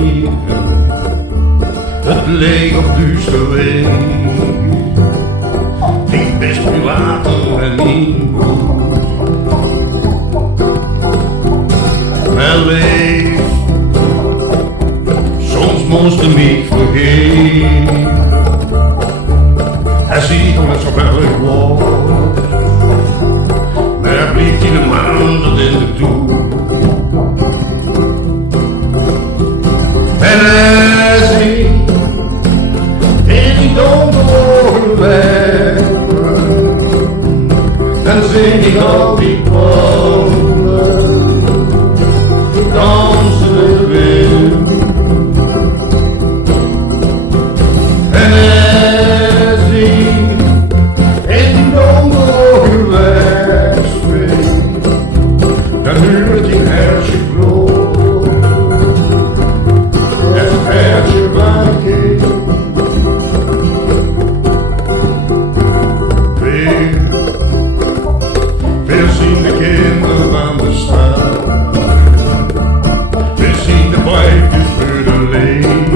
leven, het leeg op duister weg. Niet best meer water en inboet. Maar leef, soms moest hij mij vergeten. Hij ziet hoe het zo bellig wordt, maar hij blijft in de man tot in de toe. En hij ziet in die donkere weg, dan zing ik al die polen, dansen de wind. En hij ziet in die donkere weg springt, dan huurt die hertje groot. Weer zien de kinderen aan de straat, weer zien de blijkjes voor de leeg.